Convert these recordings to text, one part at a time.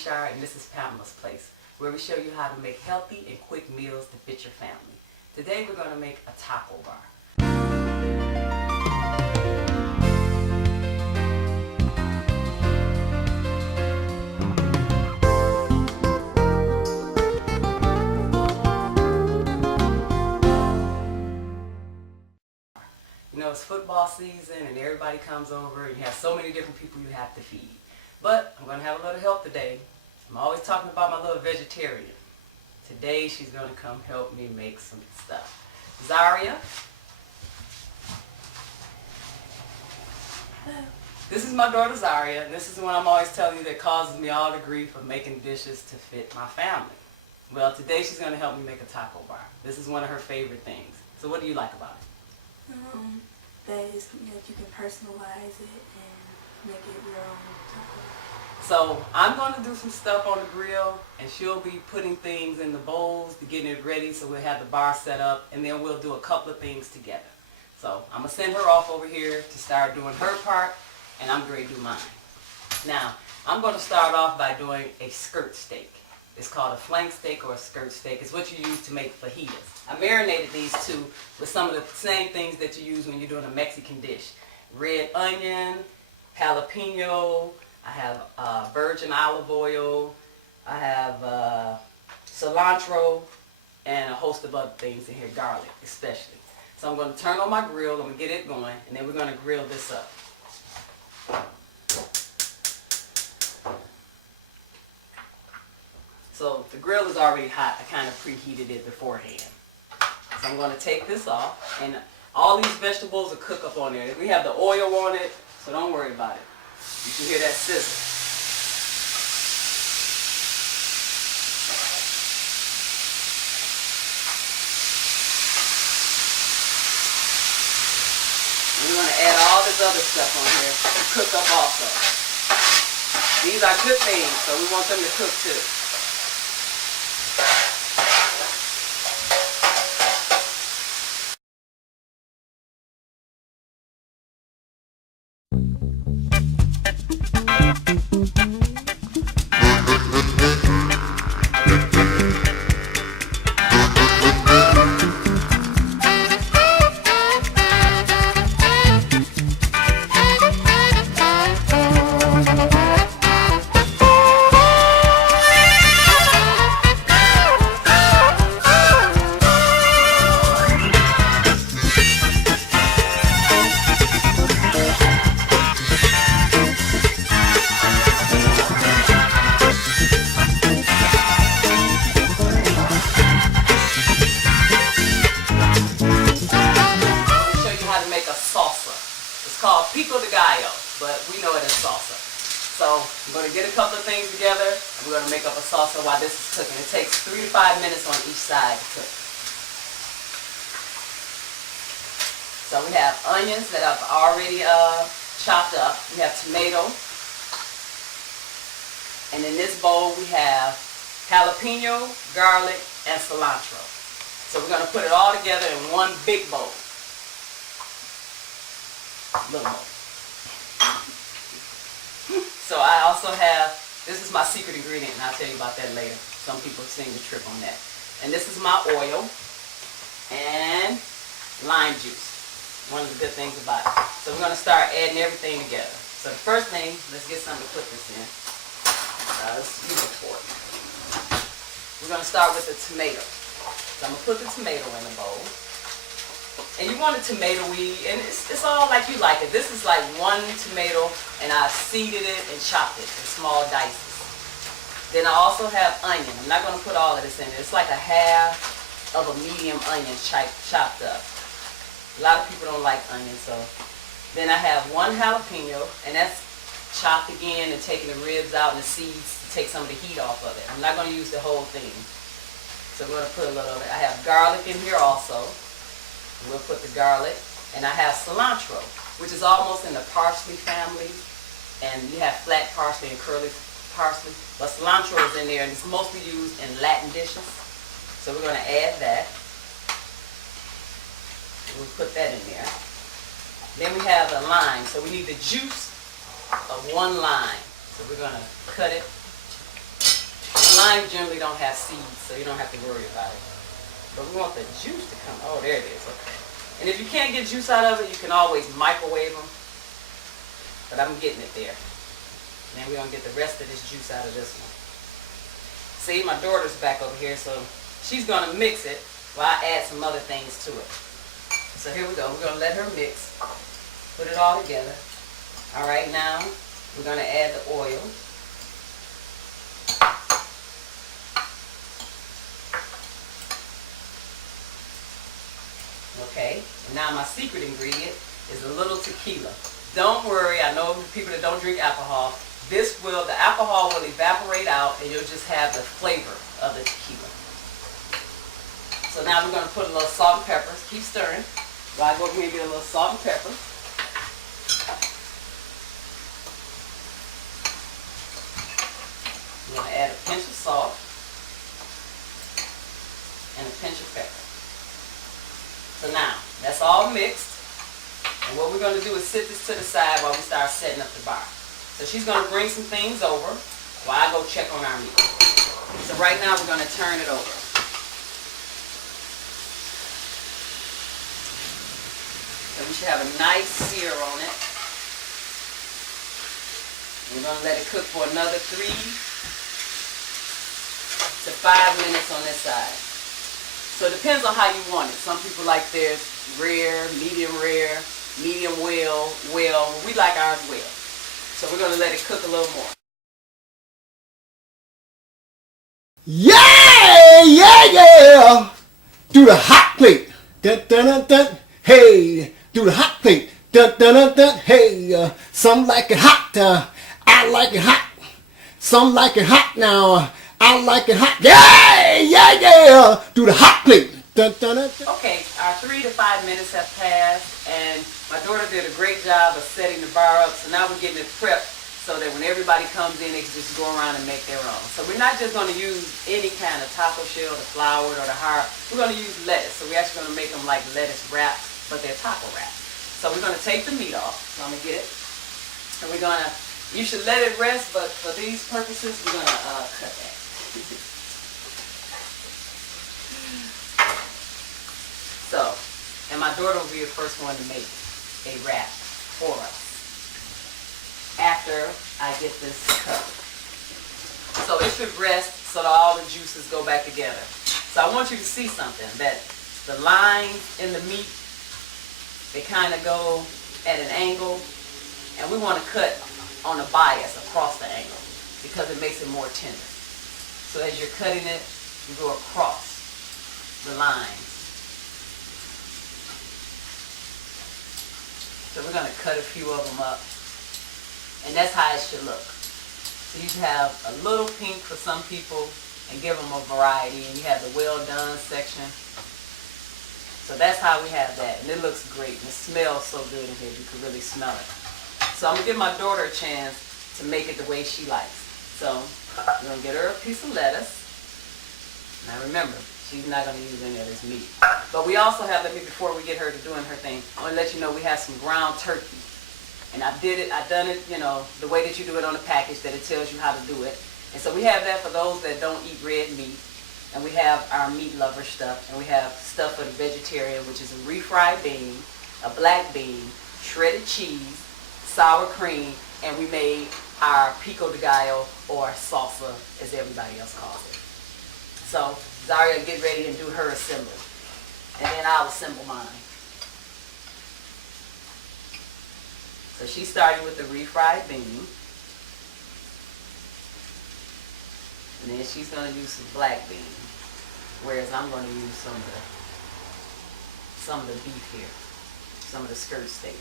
Shire, and this is Pamela's Place, where we show you how to make healthy and quick meals to fit your family. Today we're going to make a taco bar. You know, it's football season and everybody comes over and you have so many different people you have to feed. But I'm going to have a little help today. I'm always talking about my little vegetarian. Today she's going to come help me make some stuff. Zaria. Hello. This is my daughter Zaria, and this is the one I'm always telling you that causes me all the grief of making dishes to fit my family. Well, today she's going to help me make a taco bar. This is one of her favorite things. So what do you like about it? That is, you can personalize it and make it your own taco. So I'm going to do some stuff on the grill, and she'll be putting things in the bowls to get it ready, so we'll have the bar set up, and then we'll do a couple of things together. So I'm going to send her off over here to start doing her part, and I'm going to do mine. Now, I'm going to start off by doing a skirt steak. It's called a flank steak or a skirt steak. It's what you use to make fajitas. I marinated these two with some of the same things that you use when you're doing a Mexican dish. Red onion, jalapeno, I have virgin olive oil, I have cilantro, and a host of other things in here, garlic especially. So I'm going to turn on my grill, I'm going to get it going, and then we're going to grill this up. So the grill is already hot. I kind of preheated it beforehand. So I'm going to take this off, and all these vegetables will cook up on there. We have the oil on it, so don't worry about it. You can hear that sizzle. And we're going to add all this other stuff on here to cook up also. These are good things, so we want them to cook too. But we know it as salsa. So I'm going to get a couple of things together, and we're going to make up a salsa while this is cooking. It takes 3 to 5 minutes on each side to cook. So we have onions that I've already chopped up. We have tomato. And in this bowl we have jalapeno, garlic, and cilantro. So we're going to put it all together in one big bowl. Little bowl. So I also have, this is my secret ingredient, and I'll tell you about that later. Some people seem to trip on that. And this is my oil and lime juice. One of the good things about it. So we're going to start adding everything together. So the first thing, let's get something to put this in. Let's use a fork. We're going to start with the tomato. So I'm going to put the tomato in the bowl. And you want it tomatoey, and it's all like you like it. This is like one tomato, and I seeded it and chopped it in small dices. Then I also have onion. I'm not going to put all of this in there. It's like a half of a medium onion chopped up. A lot of people don't like onion, so. Then I have one jalapeno, and that's chopped again and taking the ribs out and the seeds to take some of the heat off of it. I'm not going to use the whole thing. So we're going to put a little of it. I have garlic in here also. We'll put the garlic, and I have cilantro, which is almost in the parsley family, and you have flat parsley and curly parsley, but cilantro is in there, and it's mostly used in Latin dishes. So we're going to add that. We'll put that in there. Then we have the lime, so we need the juice of one lime. So we're going to cut it lime generally don't have seeds, so you don't have to worry about it. But we want the juice to come. Oh, there it is. Okay. And if you can't get juice out of it, you can always microwave them. But I'm getting it there. And then we're going to get the rest of this juice out of this one. See, my daughter's back over here, so she's going to mix it while I add some other things to it. So here we go. We're going to let her mix. Put it all together. All right, now we're going to add the oil. Okay, and now my secret ingredient is a little tequila. Don't worry, I know people that don't drink alcohol. The alcohol will evaporate out and you'll just have the flavor of the tequila. So now we're going to put a little salt and pepper. Keep stirring while I go over here and get a little salt and pepper. I'm going to add a pinch of salt and a pinch of pepper. So now, that's all mixed. And what we're going to do is sit this to the side while we start setting up the bar. So she's going to bring some things over while I go check on our meat. So right now we're going to turn it over. So we should have a nice sear on it. We're going to let it cook for another 3 to 5 minutes on this side. So it depends on how you want it. Some people like theirs rare, medium well. We like ours well. So we're going to let it cook a little more. Yeah, yeah, yeah. Do the hot plate. Dun, dun, dun, dun. Hey, do the hot plate. Dun, dun, dun, dun. Hey, some like it hot. I like it hot. Some like it hot now. I like it hot. Yeah, yeah, yeah. Do the hot plate. Dun, dun, dun, dun. Okay, our 3 to 5 minutes have passed, and my daughter did a great job of setting the bar up. So now we're getting it prepped so that when everybody comes in, they can just go around and make their own. So we're not just going to use any kind of taco shell, the floured or the hard. We're going to use lettuce. So we're actually going to make them like lettuce wraps, but they're taco wraps. So we're going to take the meat off. So I'm going to get it. And we're going to, you should let it rest, but for these purposes, we're going to cut that. So, and my daughter will be the first one to make a wrap for us after I get this cut. So it should rest so that all the juices go back together. So I want you to see something, that the lines in the meat, they kind of go at an angle, and we want to cut on a bias across the angle because it makes it more tender. So as you're cutting it, you go across the lines. So we're going to cut a few of them up. And that's how it should look. So you have a little pink for some people and give them a variety. And you have the well done section. So that's how we have that. And it looks great. And it smells so good in here. You can really smell it. So I'm going to give my daughter a chance to make it the way she likes. So I'm going to get her a piece of lettuce. Now remember, she's not going to use any of this meat. But we also have, before we get her to doing her thing, I want to let you know we have some ground turkey. And I've done it, you know, the way that you do it on the package, that it tells you how to do it. And so we have that for those that don't eat red meat. And we have our meat lover stuff. And we have stuff for the vegetarian, which is a refried bean, a black bean, shredded cheese, sour cream, and we made our pico de gallo, or salsa, as everybody else calls it. So Zaria will get ready and do her assembly. And then I'll assemble mine. So she started with the refried bean. And then she's going to use some black bean. Whereas I'm going to use some of the beef here. Some of the skirt steak.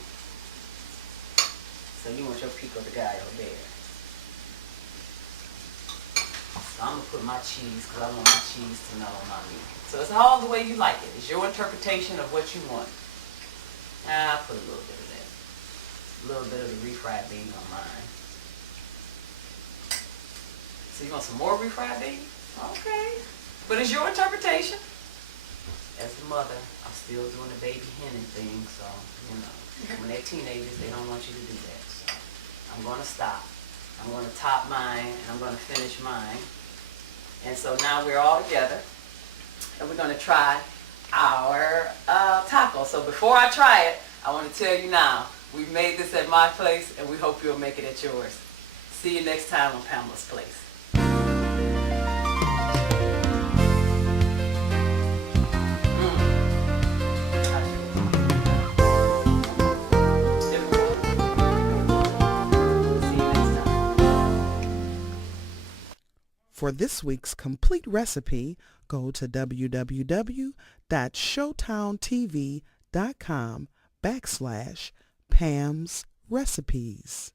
So you want your pico de gallo there. So I'm going to put my cheese because I want my cheese to melt on my meat. So it's all the way you like it. It's your interpretation of what you want. I'll put a little bit of that. A little bit of the refried bean on mine. So you want some more refried bean? Okay. But it's your interpretation. As the mother, I'm still doing the baby henning thing, so, you know, when they're teenagers, they don't want you to do that. So I'm going to stop. I'm going to top mine, and I'm going to finish mine. And so now we're all together, and we're going to try our taco. So before I try it, I want to tell you now, we made this at my place, and we hope you'll make it at yours. See you next time on Pamela's Place. For this week's complete recipe, go to www.showtowntv.com/Pam's Recipes.